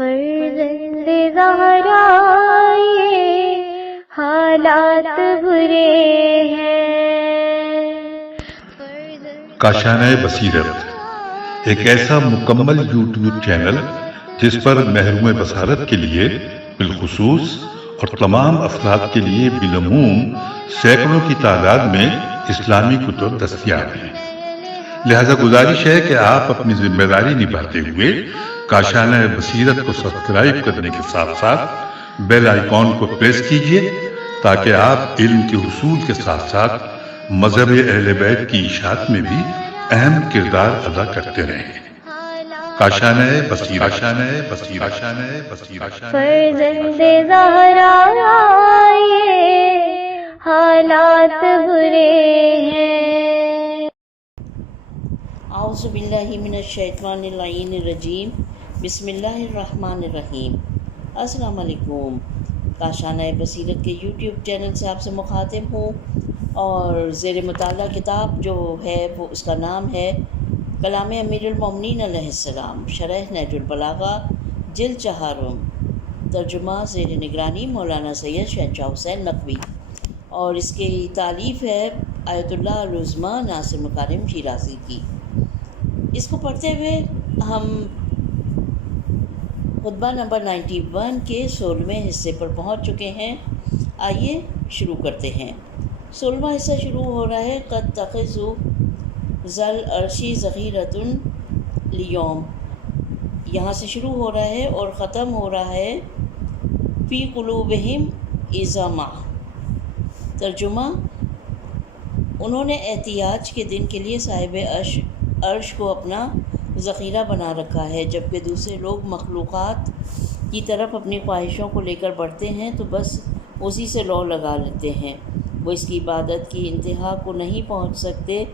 فرزند زہرا یہ حالات برے ہیں۔ کاشانۂ بصیرت ایک ایسا مکمل یوٹیوب چینل جس پر محروم بصارت کے لیے بالخصوص اور تمام افراد کے لیے بالعموم سینکڑوں کی تعداد میں اسلامی کتب دستیاب ہیں۔ لہذا گزارش ہے کہ آپ اپنی ذمہ داری نبھاتے ہوئے کاشانۂ بصیرت کو سبسکرائب کرنے کے ساتھ ساتھ بیل آئیکن کو پریس کیجیے تاکہ آپ علم کے حصول کے ساتھ ساتھ مذہب اہل بیت کی اشاعت میں بھی اہم کردار ادا کرتے رہیں۔ کاشانۂ بصیرت، کاشانۂ بصیرت، کاشانۂ بصیرت۔ فرزند زہرا یہ حالات برے ہیں۔ اعوذ باللہ من الشیطان اللعین الرجیم، بسم اللہ الرحمن الرحیم۔ السلام علیکم۔ کاشانۂ بصیرت کے یوٹیوب چینل سے آپ سے مخاطب ہوں، اور زیر مطالعہ کتاب جو ہے وہ اس کا نام ہے کلام امیر المومنین علیہ السلام، شرح نہج البلاغہ، جلد 4، ترجمہ زیر نگرانی مولانا سید شہنشاہ حسین نقوی، اور اس کی تالیف ہے آیت اللہ العظمیٰ ناصر مکارم شیرازی کی۔ اس کو پڑھتے ہوئے ہم خطبہ نمبر 91 کے 16ویں حصے پر پہنچ چکے ہیں۔ آئیے شروع کرتے ہیں۔ 16واں حصہ شروع ہو رہا ہے قد تخذوا ذل عرشی ذخیرۃ لیوم، یہاں سے شروع ہو رہا ہے اور ختم ہو رہا ہے فی قلوبہم عظامہ۔ ترجمہ: انہوں نے احتیاج کے دن کے لیے صاحب عرش کو اپنا ذخیرہ بنا رکھا ہے، جبکہ دوسرے لوگ مخلوقات کی طرف اپنی خواہشوں کو لے کر بڑھتے ہیں تو بس اسی سے لو لگا لیتے ہیں۔ وہ اس کی عبادت کی انتہا کو نہیں پہنچ سکتے۔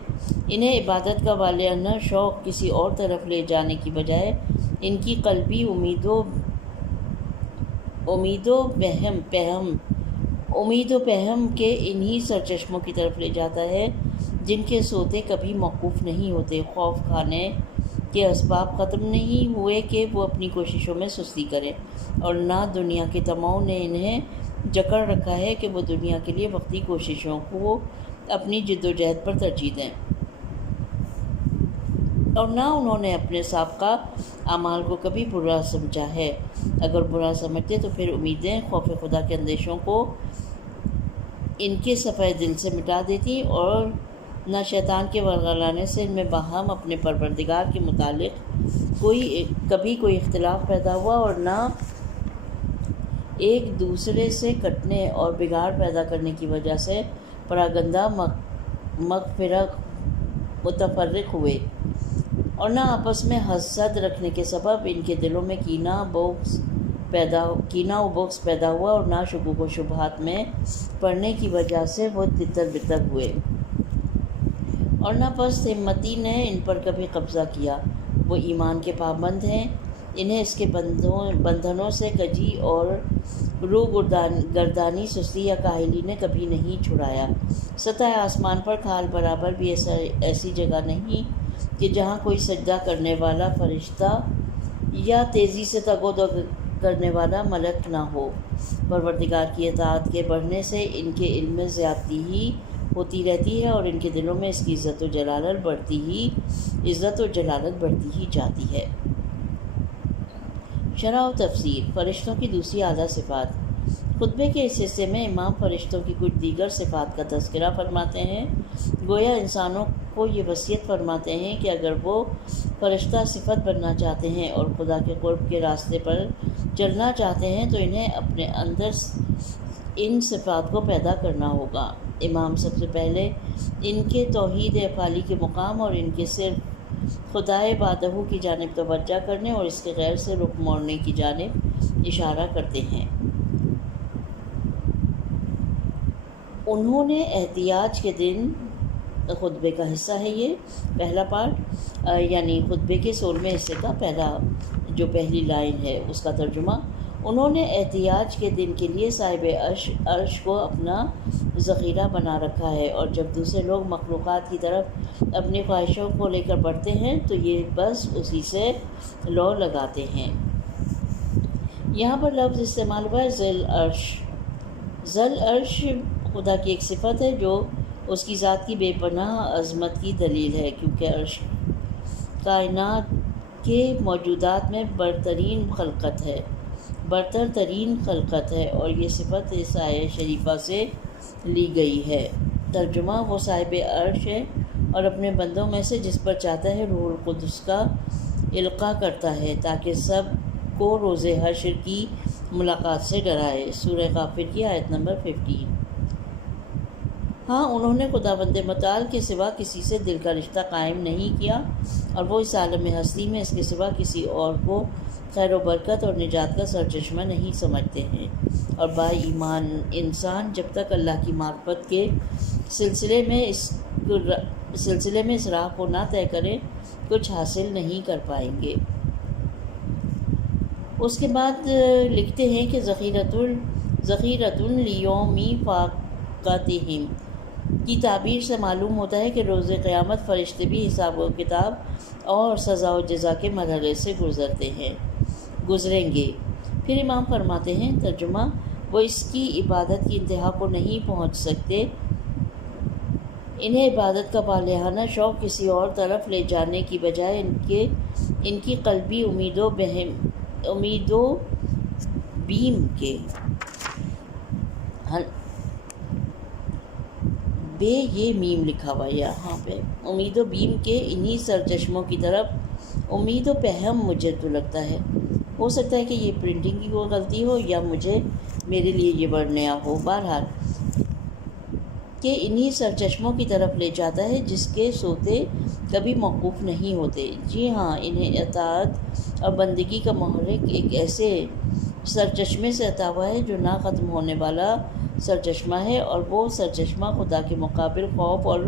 انہیں عبادت کا والہانہ شوق کسی اور طرف لے جانے کی بجائے ان کی قلبی امید و پہم کے انہی سرچشموں کی طرف لے جاتا ہے جن کے سوتے کبھی موقوف نہیں ہوتے۔ خوف کھانے کے اسباب ختم نہیں ہوئے کہ وہ اپنی کوششوں میں سستی کریں، اور نہ دنیا کے طمعوں نے انہیں جکڑ رکھا ہے کہ وہ دنیا کے لیے وقتی کوششوں کو اپنی جد و جہد پر ترجیح دیں، اور نہ انہوں نے اپنے سابقہ اعمال کو کبھی برا سمجھا ہے۔ اگر برا سمجھتے تو پھر امیدیں خوف خدا کے اندیشوں کو ان کے صفحۂ دل سے مٹا دیتی، اور نہ شیطان کے ورغلانے سے ان میں باہم اپنے پروردگار کے متعلق کبھی کوئی اختلاف پیدا ہوا، اور نہ ایک دوسرے سے کٹنے اور بگاڑ پیدا کرنے کی وجہ سے پراگندہ مغفرت متفرق ہوئے، اور نہ آپس میں حسد رکھنے کے سبب ان کے دلوں میں کینہ و بغض پیدا ہوا، اور نہ شکوک و شبہات میں پڑنے کی وجہ سے وہ تتر بتر ہوئے، اور نہ پست ہمتی نے ان پر کبھی قبضہ کیا۔ وہ ایمان کے پابند ہیں، انہیں اس کے بندھنوں سے کجی اور گردانی، سستی یا کاہلی نے کبھی نہیں چھڑایا۔ سطح آسمان پر کھال برابر بھی ایسی جگہ نہیں کہ جہاں کوئی سجدہ کرنے والا فرشتہ یا تیزی سے تگ و دو کرنے والا ملک نہ ہو۔ پروردگار کی اطاعت کے بڑھنے سے ان کے علم میں زیادتی ہی ہوتی رہتی ہے، اور ان کے دلوں میں اس کی عزت و جلالت بڑھتی ہی جاتی ہے۔ شرح و تفسیر: فرشتوں کی دوسری اعلیٰ صفات۔ خطبے کے اس حصے میں امام فرشتوں کی کچھ دیگر صفات کا تذکرہ فرماتے ہیں۔ گویا انسانوں کو یہ وصیت فرماتے ہیں کہ اگر وہ فرشتہ صفت بننا چاہتے ہیں اور خدا کے قرب کے راستے پر چلنا چاہتے ہیں تو انہیں اپنے اندر ان صفات کو پیدا کرنا ہوگا۔ امام سب سے پہلے ان کے توحید افعالی کے مقام اور ان کے صرف خدائے بادہ کی جانب توجہ کرنے اور اس کے غیر سے رخ موڑنے کی جانب اشارہ کرتے ہیں۔ انہوں نے احتیاج کے دن، خطبے کا حصہ ہے یہ پہلا پارٹ، یعنی خطبے کے 16ویں حصے کا پہلی لائن ہے اس کا ترجمہ۔ انہوں نے احتیاج کے دن کے لیے صاحب عرش کو اپنا ذخیرہ بنا رکھا ہے، اور جب دوسرے لوگ مخلوقات کی طرف اپنی خواہشوں کو لے کر بڑھتے ہیں تو یہ بس اسی سے لو لگاتے ہیں۔ یہاں پر لفظ استعمال ہوا ہے ذل عرش۔ ذل عرش خدا کی ایک صفت ہے جو اس کی ذات کی بے پناہ عظمت کی دلیل ہے، کیونکہ عرش کائنات کے موجودات میں برتر ترین خلقت ہے، اور یہ صفت اس آیہ شریفہ سے لی گئی ہے۔ ترجمہ: وہ صاحب عرش ہے اور اپنے بندوں میں سے جس پر چاہتا ہے روح القدس کا القاء کرتا ہے تاکہ سب کو روز حشر کی ملاقات سے ڈرائے۔ سورہ غافر کی آیت نمبر 15۔ ہاں، انہوں نے خداوند متعال کے سوا کسی سے دل کا رشتہ قائم نہیں کیا، اور وہ اس عالم ہستی میں اس کے سوا کسی اور کو خیر و برکت اور نجات کا سرچشمہ نہیں سمجھتے ہیں، اور با ایمان انسان جب تک اللہ کی معرفت کے سلسلے میں اس راہ کو نہ طے کرے کچھ حاصل نہیں کر پائیں گے۔ اس کے بعد لکھتے ہیں کہ ذخیرۃ لیوم فاقتہم کی تعبیر سے معلوم ہوتا ہے کہ روز قیامت فرشتے بھی حساب و کتاب اور سزا و جزا کے مرحلے سے گزریں گے۔ پھر امام فرماتے ہیں، ترجمہ: وہ اس کی عبادت کی انتہا کو نہیں پہنچ سکتے، انہیں عبادت کا بالہانہ شوق کسی اور طرف لے جانے کی بجائے ان کی قلبی امید و بیم کے بے یہ میم لکھا ہوا ہے یہاں پہ، امید و بیم کے انہی سرچشموں کی طرف امید و پہم مجھے تو لگتا ہے، ہو سکتا ہے کہ یہ پرنٹنگ کی کوئی غلطی ہو یا میرے لیے یہ ورڈ نیا ہو، بہرحال کہ انہی سرچشموں کی طرف لے جاتا ہے جس کے سوتے کبھی موقوف نہیں ہوتے۔ جی ہاں، انہیں اطاعت اور بندگی کا محرک ایک ایسے سرچشمے سے عطا ہوا ہے جو نہ ختم ہونے والا سرچشمہ ہے، اور وہ سرچشمہ خدا کے مقابل خوف اور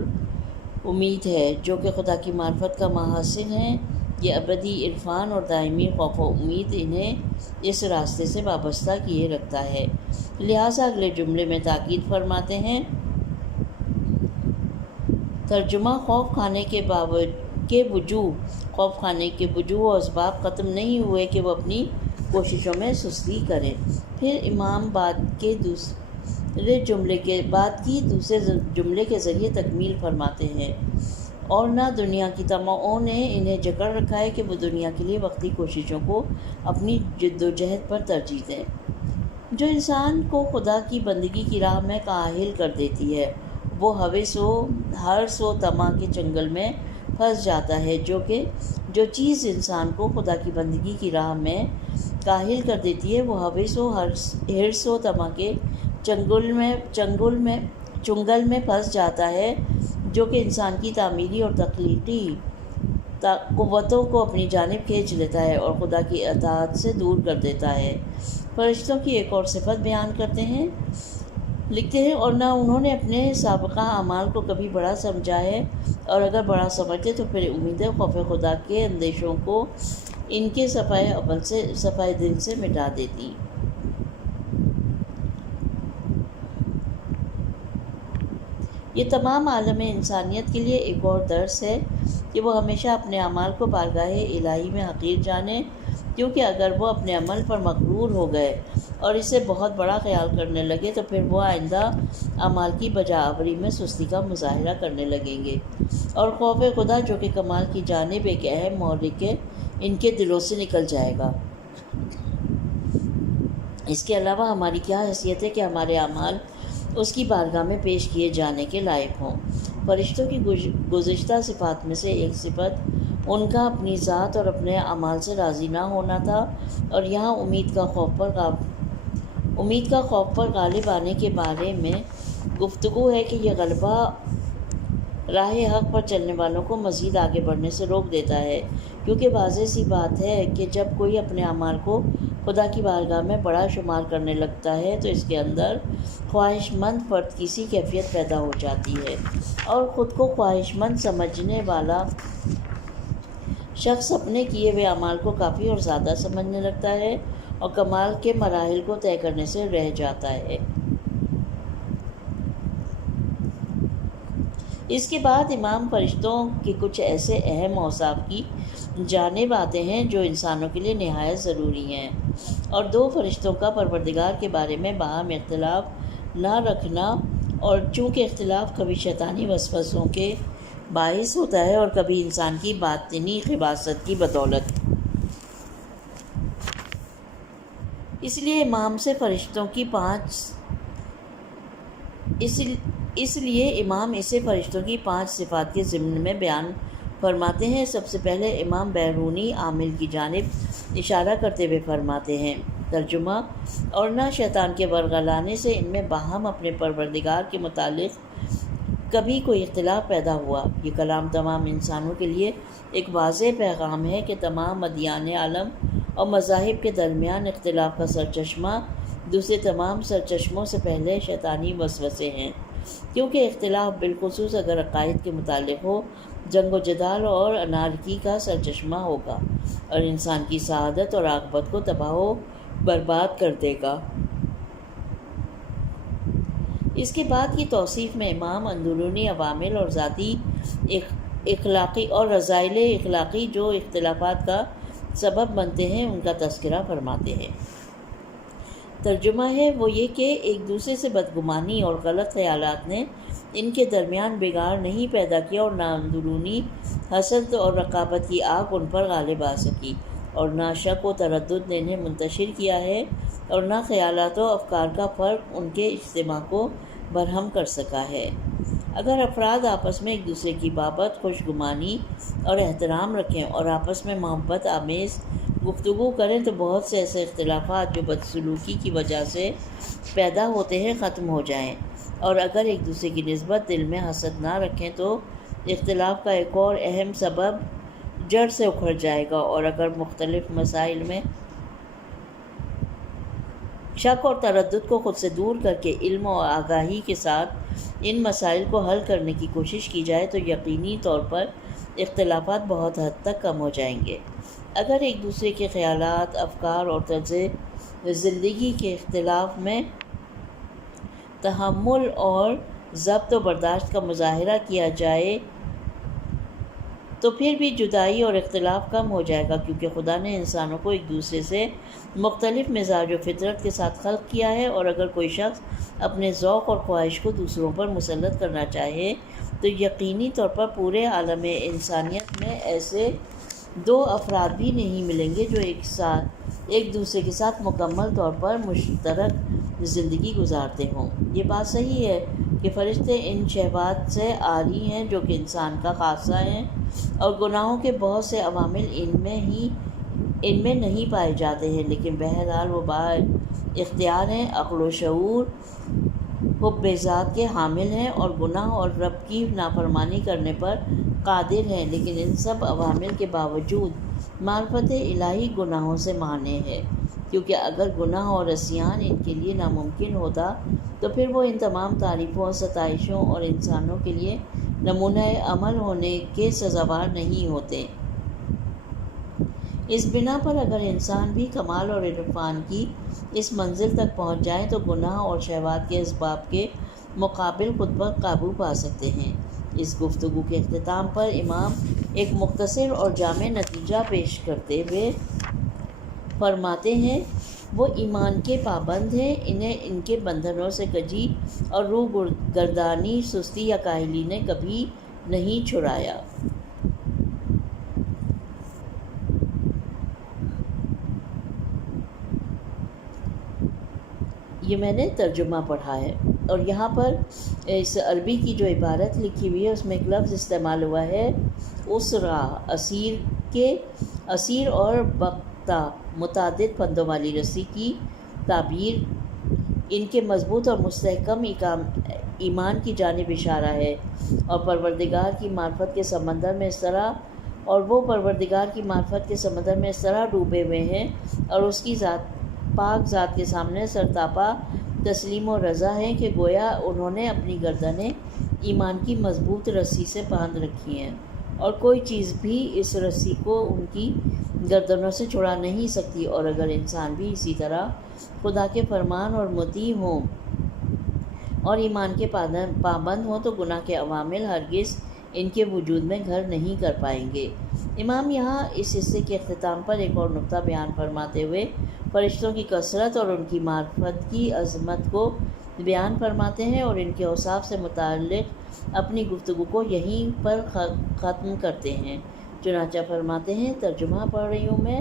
امید ہے، جو کہ خدا کی معرفت کا محاسن ہے۔ یہ ابدی عرفان اور دائمی خوف و امید انہیں اس راستے سے وابستہ کیے رکھتا ہے۔ لہٰذا اگلے جملے میں تاکید فرماتے ہیں، ترجمہ: خوف کھانے کے وجوہ و اسباب ختم نہیں ہوئے کہ وہ اپنی کوششوں میں سستی کریں۔ پھر امام بعد کی دوسرے جملے کے ذریعے تکمیل فرماتے ہیں، اور نہ دنیا کی طمعوں نے انہیں جکڑ رکھا ہے کہ وہ دنیا کے لیے وقتی کوششوں کو اپنی جد و جہد پر ترجیح دیں، جو انسان کو خدا کی بندگی کی راہ میں کاہل کر دیتی ہے۔ وہ حرص و طمع کے چنگل میں پھنس جاتا ہے۔ جو چیز انسان کو خدا کی بندگی کی راہ میں کاہل کر دیتی ہے، وہ حرص و طمع کے چنگل میں پھنس جاتا ہے، جو کہ انسان کی تعمیری اور تخلیقی قوتوں کو اپنی جانب کھینچ لیتا ہے اور خدا کی اطاعت سے دور کر دیتا ہے۔ فرشتوں کی ایک اور صفت بیان کرتے ہیں، لکھتے ہیں، اور نہ انہوں نے اپنے سابقہ اعمال کو کبھی بڑا سمجھا ہے، اور اگر بڑا سمجھتے تو پھر امید خوف خدا کے اندیشوں کو ان کے صفائے دل سے مٹا دیتی۔ یہ تمام عالم انسانیت کے لیے ایک اور درس ہے کہ وہ ہمیشہ اپنے اعمال کو بارگاہ الہی میں حقیر جانیں، کیونکہ اگر وہ اپنے عمل پر مغرور ہو گئے اور اسے بہت بڑا خیال کرنے لگے تو پھر وہ آئندہ اعمال کی بجاوری میں سستی کا مظاہرہ کرنے لگیں گے، اور خوف خدا جو کہ کمال کی جانب ایک اہم محرک ہے، ان کے دلوں سے نکل جائے گا۔ اس کے علاوہ ہماری کیا حیثیت ہے کہ ہمارے اعمال اس کی بارگاہ میں پیش کیے جانے کے لائق ہوں۔ فرشتوں کی گزشتہ صفات میں سے ایک صفت ان کا اپنی ذات اور اپنے اعمال سے راضی نہ ہونا تھا، اور یہاں امید کا خوف پر غالب آنے کے بارے میں گفتگو ہے کہ یہ غلبہ راہ حق پر چلنے والوں کو مزید آگے بڑھنے سے روک دیتا ہے، کیونکہ واضح سی بات ہے کہ جب کوئی اپنے اعمال کو خدا کی بارگاہ میں بڑا شمار کرنے لگتا ہے تو اس کے اندر خواہش مند فرد کی سی کیفیت پیدا ہو جاتی ہے، اور خود کو خواہش مند سمجھنے والا شخص اپنے کیے ہوئے اعمال کو کافی اور زیادہ سمجھنے لگتا ہے اور کمال کے مراحل کو طے کرنے سے رہ جاتا ہے۔ اس کے بعد امام فرشتوں کے کچھ ایسے اہم اوصاف کی جانب آتے ہیں جو انسانوں کے لیے نہایت ضروری ہیں، اور 2 فرشتوں کا پروردگار کے بارے میں باہم اختلاف نہ رکھنا، اور چونکہ اختلاف کبھی شیطانی وسوسوں کے باعث ہوتا ہے اور کبھی انسان کی باطنی خباثت کی بدولت، اس لیے امام اسے فرشتوں کی 5 صفات کے ضمن میں بیان فرماتے ہیں۔ سب سے پہلے امام بیرونی عامل کی جانب اشارہ کرتے ہوئے فرماتے ہیں، ترجمہ: اور نہ شیطان کے ورغلانے سے ان میں باہم اپنے پروردگار کے متعلق کبھی کوئی اختلاف پیدا ہوا۔ یہ کلام تمام انسانوں کے لیے ایک واضح پیغام ہے کہ تمام ادیان عالم اور مذاہب کے درمیان اختلاف کا سرچشمہ دوسرے تمام سرچشموں سے پہلے شیطانی وسوسے ہیں، کیونکہ اختلاف بالخصوص اگر عقائد کے متعلق ہو، جنگ و جدال اور انارکی کا سرچشمہ ہوگا اور انسان کی سعادت اور عاقبت کو تباہ و برباد کر دے گا۔ اس کے بعد کی توصیف میں امام اندرونی عوامل اور ذاتی اخلاقی اور رذائل اخلاقی جو اختلافات کا سبب بنتے ہیں ان کا تذکرہ فرماتے ہیں۔ ترجمہ ہے وہ یہ کہ ایک دوسرے سے بدگمانی اور غلط خیالات نے ان کے درمیان بگاڑ نہیں پیدا کیا، اور نہ اندرونی حسد اور رقابت کی آگ ان پر غالب آ سکی، اور نہ شک و تردد نے انہیں منتشر کیا ہے، اور نہ خیالات و افکار کا فرق ان کے اجتماع کو برہم کر سکا ہے۔ اگر افراد آپس میں ایک دوسرے کی بابت خوشگمانی اور احترام رکھیں اور آپس میں محبت آمیز گفتگو کریں تو بہت سے ایسے اختلافات جو بدسلوکی کی وجہ سے پیدا ہوتے ہیں ختم ہو جائیں، اور اگر ایک دوسرے کی نسبت دل میں حسد نہ رکھیں تو اختلاف کا ایک اور اہم سبب جڑ سے اکھڑ جائے گا، اور اگر مختلف مسائل میں شک اور تردد کو خود سے دور کر کے علم و آگاہی کے ساتھ ان مسائل کو حل کرنے کی کوشش کی جائے تو یقینی طور پر اختلافات بہت حد تک کم ہو جائیں گے۔ اگر ایک دوسرے کے خیالات، افکار اور طرز زندگی کے اختلاف میں تحمل اور ضبط و برداشت کا مظاہرہ کیا جائے تو پھر بھی جدائی اور اختلاف کم ہو جائے گا، کیونکہ خدا نے انسانوں کو ایک دوسرے سے مختلف مزاج و فطرت کے ساتھ خلق کیا ہے، اور اگر کوئی شخص اپنے ذوق اور خواہش کو دوسروں پر مسلط کرنا چاہے تو یقینی طور پر پورے عالم انسانیت میں ایسے 2 افراد بھی نہیں ملیں گے جو ایک دوسرے کے ساتھ مکمل طور پر مشترک زندگی گزارتے ہوں۔ یہ بات صحیح ہے کہ فرشتے ان شہوات سے عاری ہیں جو کہ انسان کا خاصہ ہیں، اور گناہوں کے بہت سے عوامل ان میں نہیں پائے جاتے ہیں، لیکن بہرحال وہ با اختیار ہیں، عقل و شعور، حب ذات کے حامل ہیں اور گناہ اور رب کی نافرمانی کرنے پر قادر ہیں، لیکن ان سب عوامل کے باوجود معرفت الہی گناہوں سے مانع ہے، کیونکہ اگر گناہ اور عصیان ان کے لیے ناممکن ہوتا تو پھر وہ ان تمام تعریفوں اور ستائشوں اور انسانوں کے لیے نمونہ عمل ہونے کے سزاوار نہیں ہوتے۔ اس بنا پر اگر انسان بھی کمال اور عرفان کی اس منزل تک پہنچ جائیں تو گناہ اور شہوات کے اسباب کے مقابل خود پر قابو پا سکتے ہیں۔ اس گفتگو کے اختتام پر امام ایک مختصر اور جامع نتیجہ پیش کرتے ہوئے فرماتے ہیں، وہ ایمان کے پابند ہیں، انہیں ان کے بندھنوں سے کجی اور روح گردانی، سستی یا کاہلی نے کبھی نہیں چھڑایا۔ یہ میں نے ترجمہ پڑھا ہے، اور یہاں پر اس عربی کی جو عبارت لکھی ہوئی ہے اس میں ایک لفظ استعمال ہوا ہے اسرا، اسیر اور بختہ، متعدد پھندوں والی رسی کی تعبیر ان کے مضبوط اور مستحکم ایمان کی جانب اشارہ ہے، اور پروردگار کی معرفت کے سمندر میں اس طرح ڈوبے ہوئے ہیں اور اس کی پاک ذات کے سامنے سرتاپا تسلیم و رضا ہیں کہ گویا انہوں نے اپنی گردنیں ایمان کی مضبوط رسی سے باندھ رکھی ہیں، اور کوئی چیز بھی اس رسی کو ان کی گردنوں سے چھڑا نہیں سکتی، اور اگر انسان بھی اسی طرح خدا کے فرمان اور مطیع ہوں اور ایمان کے پابند ہوں تو گناہ کے عوامل ہرگز ان کے وجود میں گھر نہیں کر پائیں گے۔ امام یہاں اس حصے کے اختتام پر ایک اور نقطہ بیان فرماتے ہوئے فرشتوں کی کثرت اور ان کی معرفت کی عظمت کو بیان فرماتے ہیں اور ان کے اوصاف سے متعلق اپنی گفتگو کو یہیں پر ختم کرتے ہیں۔ چنانچہ فرماتے ہیں، ترجمہ پڑھ رہی ہوں میں،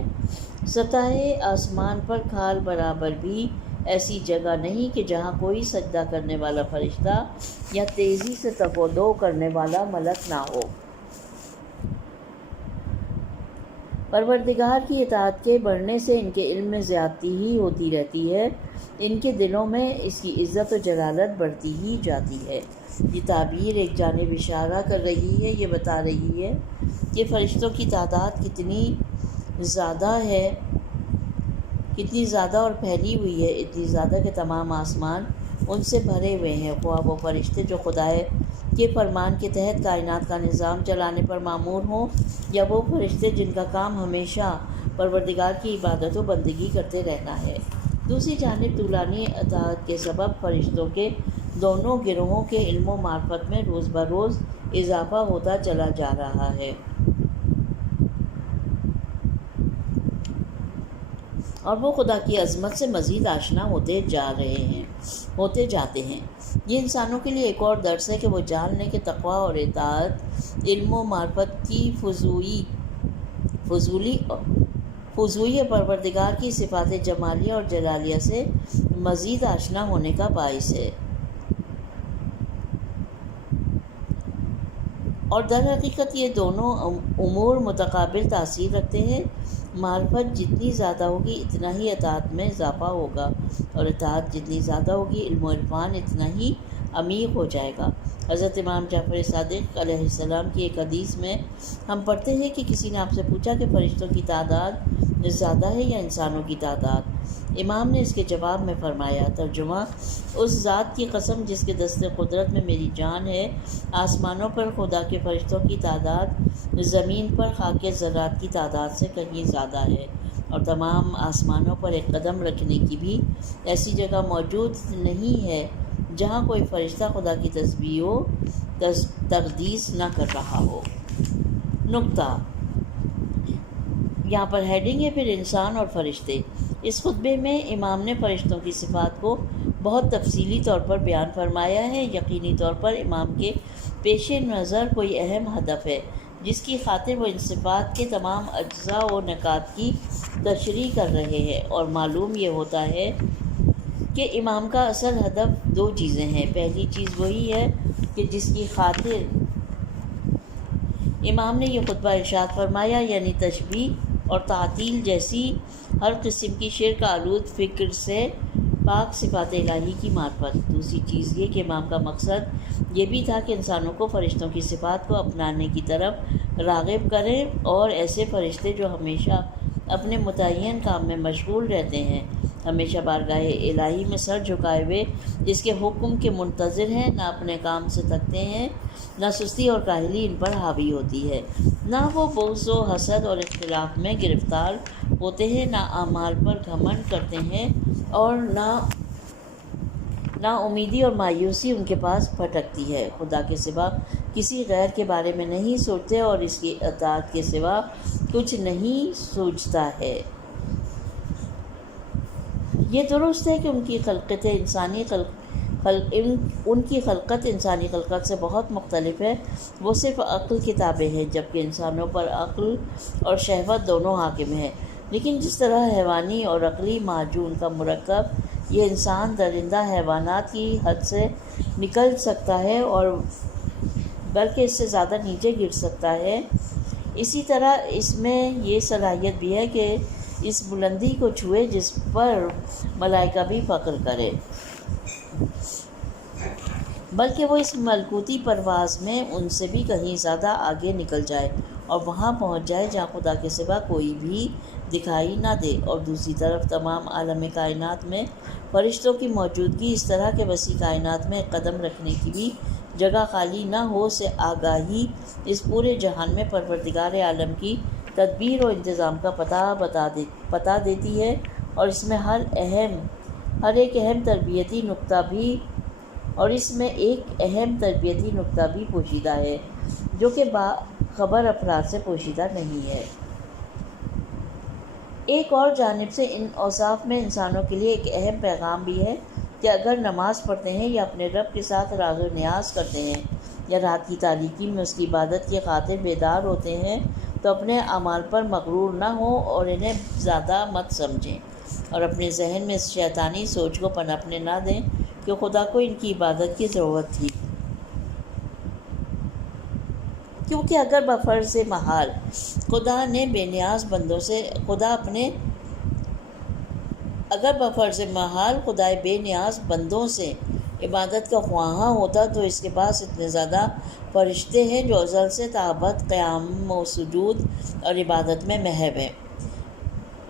سطح آسمان پر کھال برابر بھی ایسی جگہ نہیں کہ جہاں کوئی سجدہ کرنے والا فرشتہ یا تیزی سے تفودو کرنے والا ملک نہ ہو۔ پروردگار کی اطاعت کے بڑھنے سے ان کے علم میں زیادتی ہی ہوتی رہتی ہے، ان کے دلوں میں اس کی عزت و جلالت بڑھتی ہی جاتی ہے۔ یہ تعبیر ایک جانب اشارہ کر رہی ہے، یہ بتا رہی ہے کہ فرشتوں کی تعداد کتنی زیادہ اور پھیلی ہوئی ہے، اتنی زیادہ کہ تمام آسمان ان سے بھرے ہوئے ہیں، خواہ وہ فرشتے جو خدا کے فرمان کے تحت کائنات کا نظام چلانے پر مامور ہوں، یا وہ فرشتے جن کا کام ہمیشہ پروردگار کی عبادت و بندگی کرتے رہنا ہے۔ دوسری جانب طولانی اطاعت کے سبب فرشتوں کے دونوں گروہوں کے علم و معرفت میں روز بروز اضافہ ہوتا چلا جا رہا ہے، اور وہ خدا کی عظمت سے مزید آشنا ہوتے جاتے ہیں۔ یہ انسانوں کے لیے ایک اور درس ہے کہ وہ جان لیں کہ تقویٰ اور اطاعت علم و معرفت کی فضولی پروردگار کی صفات جمالیہ اور جلالیہ سے مزید آشنا ہونے کا باعث ہے، اور در حقیقت یہ دونوں امور متقابل تاثیر رکھتے ہیں۔ معرفت جتنی زیادہ ہوگی اتنا ہی اطاعت میں اضافہ ہوگا، اور اطاعت جتنی زیادہ ہوگی علم و عرفان اتنا ہی عمیق ہو جائے گا۔ حضرت امام جعفر صادق علیہ السلام کی ایک حدیث میں ہم پڑھتے ہیں کہ کسی نے آپ سے پوچھا کہ فرشتوں کی تعداد زیادہ ہے یا انسانوں کی تعداد؟ امام نے اس کے جواب میں فرمایا، ترجمہ، اس ذات کی قسم جس کے دست قدرت میں میری جان ہے، آسمانوں پر خدا کے فرشتوں کی تعداد زمین پر خاک ذرات کی تعداد سے کہیں زیادہ ہے، اور تمام آسمانوں پر ایک قدم رکھنے کی بھی ایسی جگہ موجود نہیں ہے جہاں کوئی فرشتہ خدا کی تسبیح و تقدیس نہ کر رہا ہو۔ نقطہ، یہاں پر ہیڈنگ ہے پھر انسان اور فرشتے۔ اس خطبے میں امام نے فرشتوں کی صفات کو بہت تفصیلی طور پر بیان فرمایا ہے۔ یقینی طور پر امام کے پیش نظر کوئی اہم ہدف ہے جس کی خاطر وہ ان صفات کے تمام اجزاء و نکات کی تشریح کر رہے ہیں، اور معلوم یہ ہوتا ہے کہ امام کا اصل ہدف دو چیزیں ہیں۔ پہلی چیز وہی ہے کہ جس کی خاطر امام نے یہ خطبہ ارشاد فرمایا، یعنی تشبیہ اور تعطیل جیسی ہر قسم کی شرک آلود فکر سے پاک صفات الہی کی معرفت۔ دوسری چیز یہ کہ امام کا مقصد یہ بھی تھا کہ انسانوں کو فرشتوں کی صفات کو اپنانے کی طرف راغب کریں، اور ایسے فرشتے جو ہمیشہ اپنے متعین کام میں مشغول رہتے ہیں، ہمیشہ بارگاہ الہی میں سر جھکائے ہوئے جس کے حکم کے منتظر ہیں، نہ اپنے کام سے تھکتے ہیں، نہ سستی اور کاہلی ان پر حاوی ہوتی ہے، نہ وہ بغض و حسد اور اختلاف میں گرفتار ہوتے ہیں، نہ اعمال پر گھمنڈ کرتے ہیں، اور نہ امیدی اور مایوسی ان کے پاس بھٹکتی ہے۔ خدا کے سوا کسی غیر کے بارے میں نہیں سوچتے، اور اس کی اطاعت کے سوا کچھ نہیں سوچتا ہے۔ یہ درست ہے کہ ان کی خلقت انسانی خلقت سے بہت مختلف ہے، وہ صرف عقل کی تابع ہے، جبکہ انسانوں پر عقل اور شہوت دونوں حاکم ہیں۔ لیکن جس طرح حیوانی اور عقلی معجون کا مرکب یہ انسان درندہ حیوانات کی حد سے نکل سکتا ہے اور بلکہ اس سے زیادہ نیچے گر سکتا ہے، اسی طرح اس میں یہ صلاحیت بھی ہے کہ اس بلندی کو چھوئے جس پر ملائکہ بھی فخر کرے، بلکہ وہ اس ملکوتی پرواز میں ان سے بھی کہیں زیادہ آگے نکل جائے اور وہاں پہنچ جائے جہاں خدا کے سوا کوئی بھی دکھائی نہ دے۔ اور دوسری طرف تمام عالم کائنات میں فرشتوں کی موجودگی اس طرح کے وسیع کائنات میں قدم رکھنے کی بھی جگہ خالی نہ ہو سے آگاہی اس پورے جہان میں پروردگار عالم کی تدبیر و انتظام کا پتہ دیتی ہے، اور اس میں ہر ایک اہم تربیتی نقطہ بھی اور اس میں ایک اہم تربیتی نکتہ بھی پوشیدہ ہے جو کہ باخبر افراد سے پوشیدہ نہیں ہے۔ ایک اور جانب سے ان اوصاف میں انسانوں کے لیے ایک اہم پیغام بھی ہے کہ اگر نماز پڑھتے ہیں یا اپنے رب کے ساتھ راز و نیاز کرتے ہیں یا رات کی تاریکی میں اس کی عبادت کی خاطر بیدار ہوتے ہیں تو اپنے اعمال پر مغرور نہ ہوں اور انہیں زیادہ مت سمجھیں اور اپنے ذہن میں اس شیطانی سوچ کو پنپنے نہ دیں کہ خدا کو ان کی عبادت کی ضرورت تھی، کیونکہ اگر بفرض محال خدا بے نیاز بندوں سے عبادت کا خواہاں ہوتا تو اس کے پاس اتنے زیادہ فرشتے ہیں جو ازل سے تابت قیام و سجود اور عبادت میں محو ہیں۔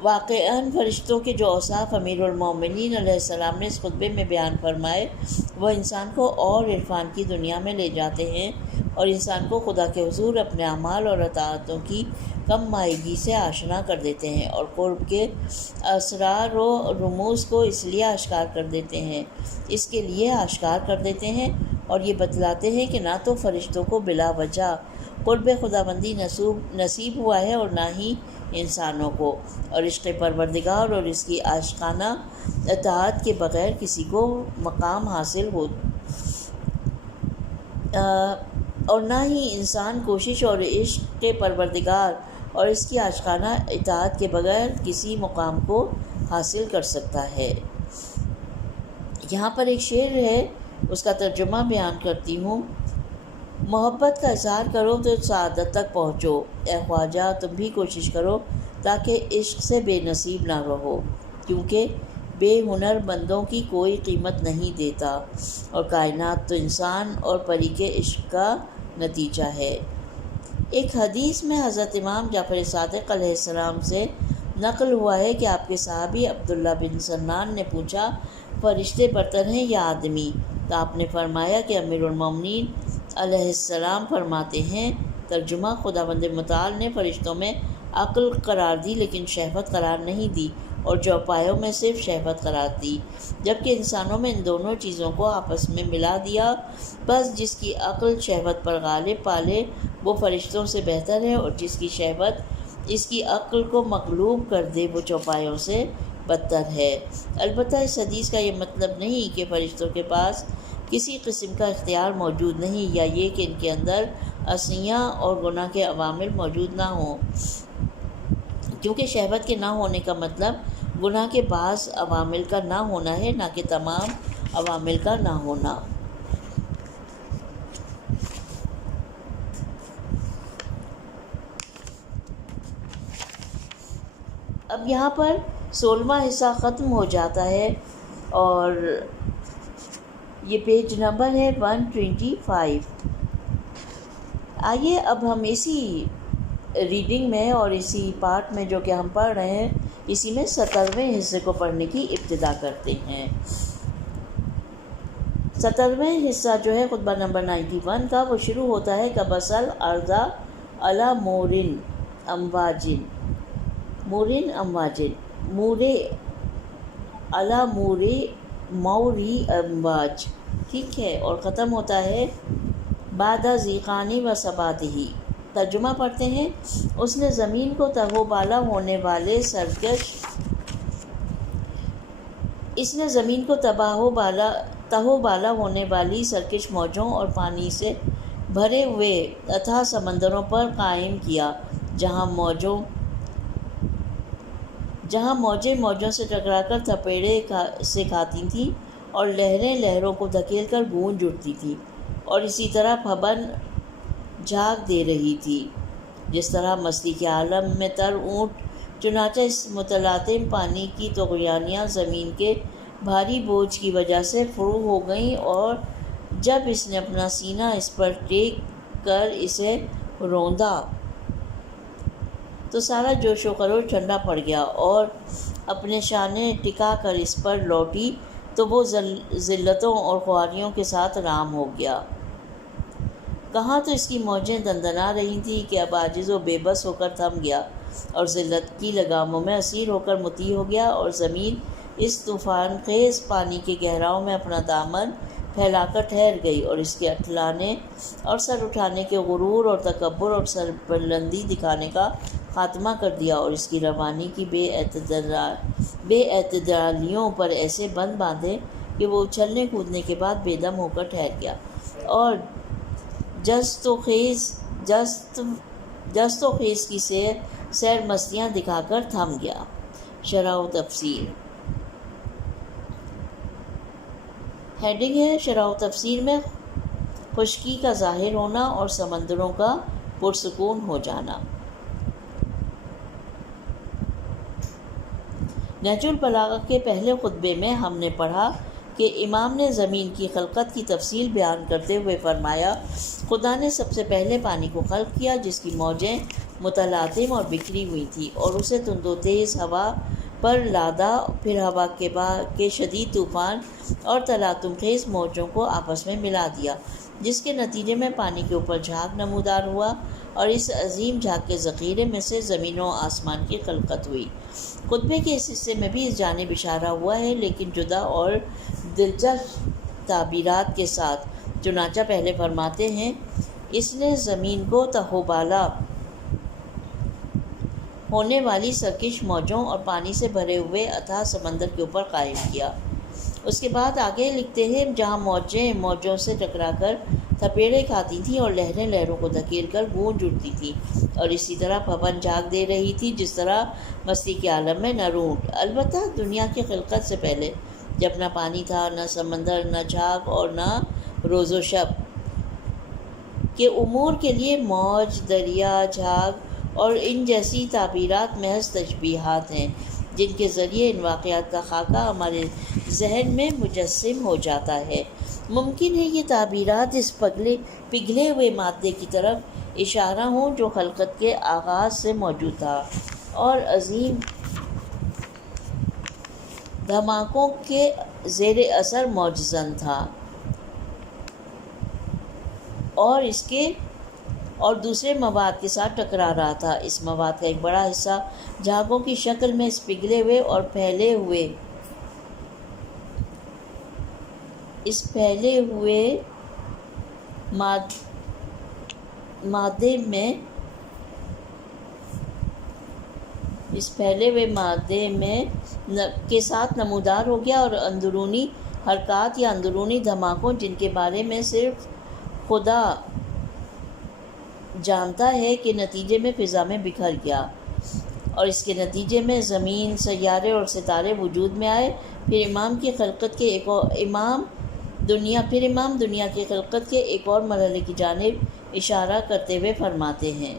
واقعاً فرشتوں کے جو اوصاف امیر المومنین علیہ السلام نے اس خطبے میں بیان فرمائے وہ انسان کو اور عرفان کی دنیا میں لے جاتے ہیں اور انسان کو خدا کے حضور اپنے اعمال اور اطاعتوں کی کم مائگی سے آشنا کر دیتے ہیں اور قرب کے اسرار و رموز کو اس لیے آشکار کر دیتے ہیں اور یہ بتلاتے ہیں کہ نہ تو فرشتوں کو بلا وجہ قرب خداوندی نصیب ہوا ہے اور نہ ہی انسانوں کو، اور عشق پروردگار اور اس کی عاشقانہ اطاعت کے بغیر کسی کو مقام حاصل ہو اور نہ ہی انسان کوشش اور عشق پروردگار اور اس کی عاشقانہ اطاعت کے بغیر کسی مقام کو حاصل کر سکتا ہے۔ یہاں پر ایک شعر ہے، اس کا ترجمہ بیان کرتی ہوں۔ محبت کا اظہار کرو تو سعادت تک پہنچو، اے خواجہ تم بھی کوشش کرو تاکہ عشق سے بے نصیب نہ رہو، کیونکہ بے ہنر بندوں کی کوئی قیمت نہیں دیتا اور کائنات تو انسان اور پری کے عشق کا نتیجہ ہے۔ ایک حدیث میں حضرت امام جعفر صادق علیہ السلام سے نقل ہوا ہے کہ آپ کے صحابی عبداللہ بن سنان نے پوچھا، فرشتے برتر ہیں یا آدمی؟ تو آپ نے فرمایا کہ امیر المومنین علیہ السلام فرماتے ہیں، ترجمہ، خداوند متعال نے فرشتوں میں عقل قرار دی لیکن شہوت قرار نہیں دی اور چوپایوں میں صرف شہوت قرار دی، جبکہ انسانوں میں ان دونوں چیزوں کو آپس میں ملا دیا، بس جس کی عقل شہوت پر غالب پالے وہ فرشتوں سے بہتر ہے اور جس کی شہوت اس کی عقل کو مغلوب کر دے وہ چوپایوں سے بدتر ہے۔ البتہ اس حدیث کا یہ مطلب نہیں کہ فرشتوں کے پاس کسی قسم کا اختیار موجود نہیں یا یہ کہ ان کے اندر عصیاں اور گناہ کے عوامل موجود نہ ہوں، کیونکہ شہوت کے نہ ہونے کا مطلب گناہ کے بعض عوامل کا نہ ہونا ہے، نہ کہ تمام عوامل کا نہ ہونا۔ اب یہاں پر 16واں حصہ ختم ہو جاتا ہے اور یہ پیج نمبر ہے 125۔ آئیے اب ہم اسی ریڈنگ میں اور اسی پارٹ میں جو کہ ہم پڑھ رہے ہیں اسی میں 17ویں حصے کو پڑھنے کی ابتدا کرتے ہیں۔ 17ویں حصہ جو ہے خطبہ نمبر 91 کا، وہ شروع ہوتا ہے کبسل ارضا علی مورن امواجن، مورن امواجن، مورے علی مورے موری امواج، ٹھیک ہے، اور ختم ہوتا ہے بعد ذیقانی و ثباتہی۔ ترجمہ پڑھتے ہیں، اس نے زمین کو تہو بالا ہونے والے سرکش تہو بالا ہونے والی سرکش موجوں اور پانی سے بھرے ہوئے اتھاہ سمندروں پر قائم کیا، جہاں موجیں موجوں سے ٹکرا کر تھپیڑے سے کھاتی تھیں اور لہریں لہروں کو دھکیل کر گونج اٹھتی تھیں اور اسی طرح پھبن جھاگ دے رہی تھی، جس طرح مستی کے عالم میں تر اونٹ۔ چنانچہ اس متلاطم پانی کی طغیانیاں زمین کے بھاری بوجھ کی وجہ سے فرو ہو گئیں اور جب اس نے اپنا سینہ اس پر ٹیک کر اسے روندا تو سارا جوش و خروش ٹھنڈا پڑ گیا اور اپنے شانے ٹکا کر اس پر لوٹی تو وہ ذلتوں اور خواریوں کے ساتھ رام ہو گیا۔ کہاں تو اس کی موجیں دندنا رہی تھیں کہ اب عاجز و بے بس ہو کر تھم گیا اور ذلت کی لگاموں میں اسیر ہو کر مطیع ہو گیا، اور زمین اس طوفان خیز پانی کے گہراؤں میں اپنا دامن پھیلا کر ٹھہر گئی اور اس کے اٹھلانے اور سر اٹھانے کے غرور اور تکبر اور سر بلندی دکھانے کا خاتمہ کر دیا، اور اس کی روانی کی بے اعتدالیوں پر ایسے بند باندھے کہ وہ اچھلنے کودنے کے بعد بے دم ہو کر ٹھہر گیا اور جست و خیز کی سیر مستیاں دکھا کر تھم گیا۔ شرح و تفسیر۔ ہیڈنگ ہے شرح و تفسیر میں خشکی کا ظاہر ہونا اور سمندروں کا پرسکون ہو جانا۔ نہج البلاغہ کے پہلے خطبے میں ہم نے پڑھا کہ امام نے زمین کی خلقت کی تفصیل بیان کرتے ہوئے فرمایا، خدا نے سب سے پہلے پانی کو خلق کیا جس کی موجیں متلاطم اور بکھری ہوئی تھیں، اور اسے تند و تیز ہوا پر لادا، پھر ہوا کے شدید طوفان اور تلاطم خیز موجوں کو آپس میں ملا دیا، جس کے نتیجے میں پانی کے اوپر جھاگ نمودار ہوا، اور اس عظیم جھاگ کے ذخیرے میں سے زمین و آسمان کی خلقت ہوئی۔ خطبے کے اس حصے میں بھی اس جانب اشارہ ہوا ہے، لیکن جدا اور دلچسپ تعبیرات کے ساتھ۔ چنانچہ پہلے فرماتے ہیں، اس نے زمین کو تہو بالا ہونے والی سرکش موجوں اور پانی سے بھرے ہوئے اتھاہ سمندر کے اوپر قائم کیا۔ اس کے بعد آگے لکھتے ہیں، جہاں موجیں موجوں سے ٹکرا کر تھپیڑے کھاتی تھیں اور لہریں لہروں کو دھکیل کر گونج اٹھتی تھیں، اور اسی طرح پون جھاگ دے رہی تھی جس طرح مستی کے عالم میں نر اونٹ۔ البتہ دنیا کی خلقت سے پہلے، جب نہ پانی تھا، نہ سمندر، نہ جھاگ اور نہ روز و شب کے امور کے لیے موج، دریا، جھاگ اور ان جیسی تعبیرات محض تشبیہات ہیں، جن کے ذریعے ان واقعات کا خاکہ ہمارے ذہن میں مجسم ہو جاتا ہے۔ ممکن ہے یہ تعبیرات اس پگھلے ہوئے مادے کی طرف اشارہ ہوں جو خلقت کے آغاز سے موجود تھا اور عظیم دھماکوں کے زیر اثر موجزن تھا، اور دوسرے مواد کے ساتھ ٹکرا رہا تھا۔ اس مواد کا ایک بڑا حصہ جھاگوں کی شکل میں اس پگھلے ہوئے اور پھیلے ہوئے مادے میں کے ساتھ نمودار ہو گیا، اور اندرونی حرکات یا اندرونی دھماکوں جن کے بارے میں صرف خدا جانتا ہے کے نتیجے میں فضا میں بکھر گیا، اور اس کے نتیجے میں زمین، سیارے اور ستارے وجود میں آئے۔ پھر امام دنیا کی خلقت کے ایک اور مرحلے کی جانب اشارہ کرتے ہوئے فرماتے ہیں،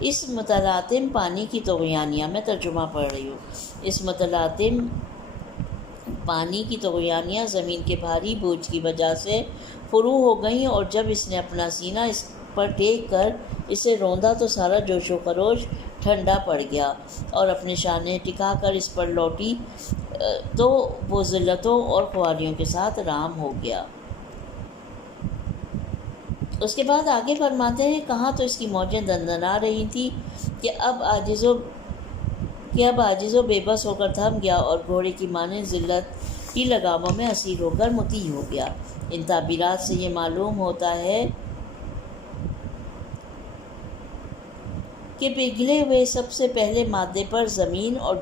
اس متلاطم پانی کی طغیانیہ، میں ترجمہ پڑھ رہی ہوں، اس متلاطم پانی کی طغیانیہ زمین کے بھاری بوجھ کی وجہ سے فروغ ہو گئیں، اور جب اس نے اپنا سینہ اس پر ٹیک کر اسے روندا تو سارا جوش و خروش ٹھنڈا پڑ گیا، اور اپنے شانے ٹکا کر اس پر لوٹی تو وہ ذلتوں اور خواریوں کے ساتھ رام ہو گیا۔ اس کے بعد آگے فرماتے ہیں، کہاں تو اس کی موجیں دندنا رہی تھیں کہ اب عاجز و بے بس ہو کر تھم گیا، اور گھوڑے کی مانند ذلت کی لگاموں میں اسیر ہو کر مطیع ہو گیا۔ ان تعبیرات سے یہ معلوم ہوتا ہے کہ پگھلے ہوئے سب سے پہلے مادے پر زمین اور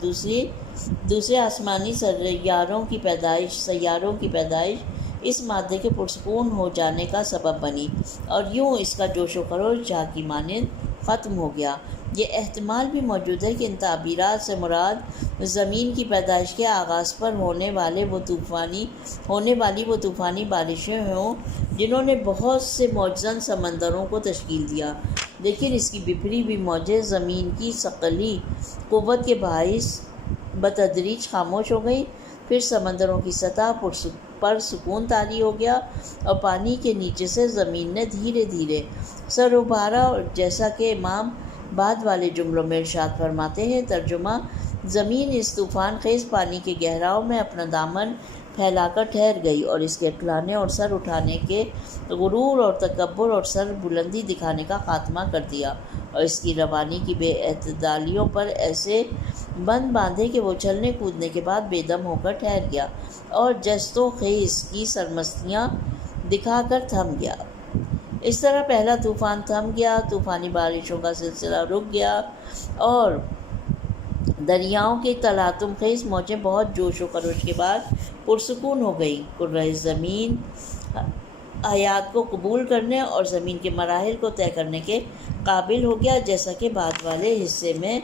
دوسرے آسمانی سیاروں کی پیدائش اس مادے کے پرسکون ہو جانے کا سبب بنی، اور یوں اس کا جوش و خروش جھاگ کی مانند ختم ہو گیا۔ یہ احتمال بھی موجود ہے کہ ان تعبیرات سے مراد زمین کی پیدائش کے آغاز پر ہونے والی وہ طوفانی بارشیں ہوں جنہوں نے بہت سے موجزن سمندروں کو تشکیل دیا، لیکن اس کی بپھری ہوئی موجیں زمین کی ثقلی قوت کے باعث بتدریج خاموش ہو گئی۔ پھر سمندروں کی سطح پر سکون طاری ہو گیا، اور پانی کے نیچے سے زمین نے دھیرے دھیرے سر ابھارا، اور جیسا کہ امام بعد والے جملوں میں ارشاد فرماتے ہیں، ترجمہ، زمین اس طوفان خیز پانی کے گہراؤں میں اپنا دامن پھیلا کر ٹھہر گئی، اور اس کے اٹھلانے اور سر اٹھانے کے غرور اور تکبر اور سر بلندی دکھانے کا خاتمہ کر دیا، اور اس کی روانی کی بے اعتدالیوں پر ایسے بند باندھے کہ وہ چلنے کودنے کے بعد بے دم ہو کر ٹھہر گیا اور جست و خیز کی سرمستیاں دکھا کر تھم گیا۔ اس طرح پہلا طوفان تھم گیا، طوفانی بارشوں کا سلسلہ رک گیا اور دریاؤں کی تلاطم خیز موجیں بہت جوش و خروش کے بعد پرسکون ہو گئی۔ کرۂ زمین حیات کو قبول کرنے اور زمین کے مراحل کو طے کرنے کے قابل ہو گیا، جیسا کہ بعد والے حصے میں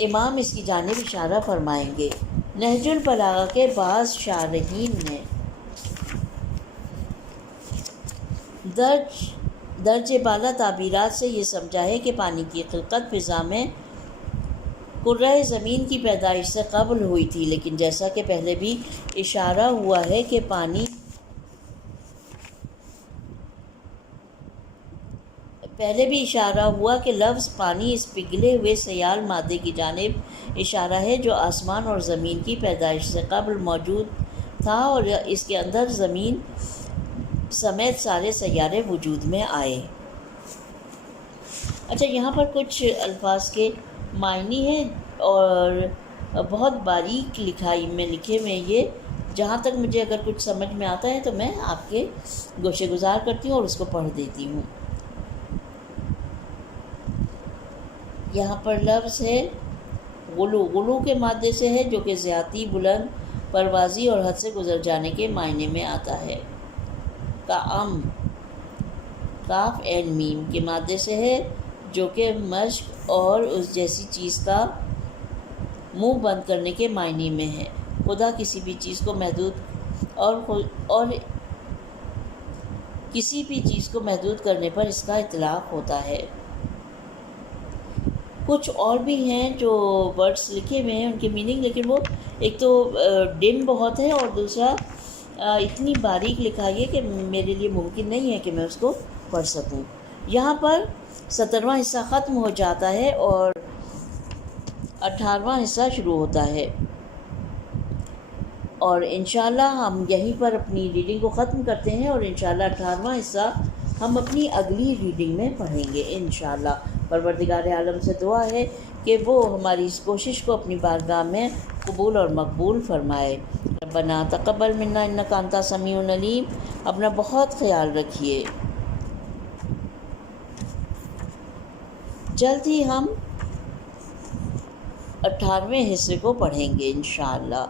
امام اس کی جانب اشارہ فرمائیں گے۔ نہج البلاغہ کے بعض شارحین نے درج بالا تعبیرات سے یہ سمجھا ہے کہ پانی کی خلقت فضا میں کرۂ زمین کی پیدائش سے قبل ہوئی تھی، لیکن جیسا کہ پہلے بھی اشارہ ہوا کہ لفظ پانی اس پگھلے ہوئے سیال مادے کی جانب اشارہ ہے جو آسمان اور زمین کی پیدائش سے قبل موجود تھا اور اس کے اندر زمین سمیت سارے سیارے وجود میں آئے۔ اچھا، یہاں پر کچھ الفاظ کے معنی ہیں اور بہت باریک لکھائی میں لکھے ہوئے، یہ جہاں تک مجھے اگر کچھ سمجھ میں آتا ہے تو میں آپ کے گوشے گزار کرتی ہوں اور اس کو پڑھ دیتی ہوں۔ یہاں پر لفظ ہے غلو، غلو کے مادے سے ہے جو کہ زیادتی، بلند پروازی اور حد سے گزر جانے کے معنی میں آتا ہے۔ کام، کاف عین میم کے مادے سے ہے جو کہ مشق اور اس جیسی چیز کا منہ بند کرنے کے معنی میں ہے۔ خدا کسی بھی چیز کو محدود اور کسی بھی چیز کو محدود کرنے پر اس کا اطلاق ہوتا ہے۔ کچھ اور بھی ہیں جو ورڈز لکھے ہوئے ہیں ان کے میننگ، لیکن وہ ایک تو ڈم بہت ہے اور دوسرا اتنی باریک لکھائی ہے کہ میرے لیے ممکن نہیں ہے کہ میں اس کو پڑھ سکوں۔ یہاں پر 17واں حصہ ختم ہو جاتا ہے اور 18واں حصہ شروع ہوتا ہے، اور انشاءاللہ ہم یہیں پر اپنی ریڈنگ کو ختم کرتے ہیں اور انشاءاللہ 18واں حصہ ہم اپنی اگلی ریڈنگ میں پڑھیں گے انشاءاللہ۔ پروردگار عالم سے دعا ہے کہ وہ ہماری اس کوشش کو اپنی بارگاہ میں قبول اور مقبول فرمائے۔ ربنا تقبل منا انک انت السمیع العلیم۔ اپنا بہت خیال رکھیے۔ جلد ہی ہم 18ویں حصے کو پڑھیں گے انشاءاللہ۔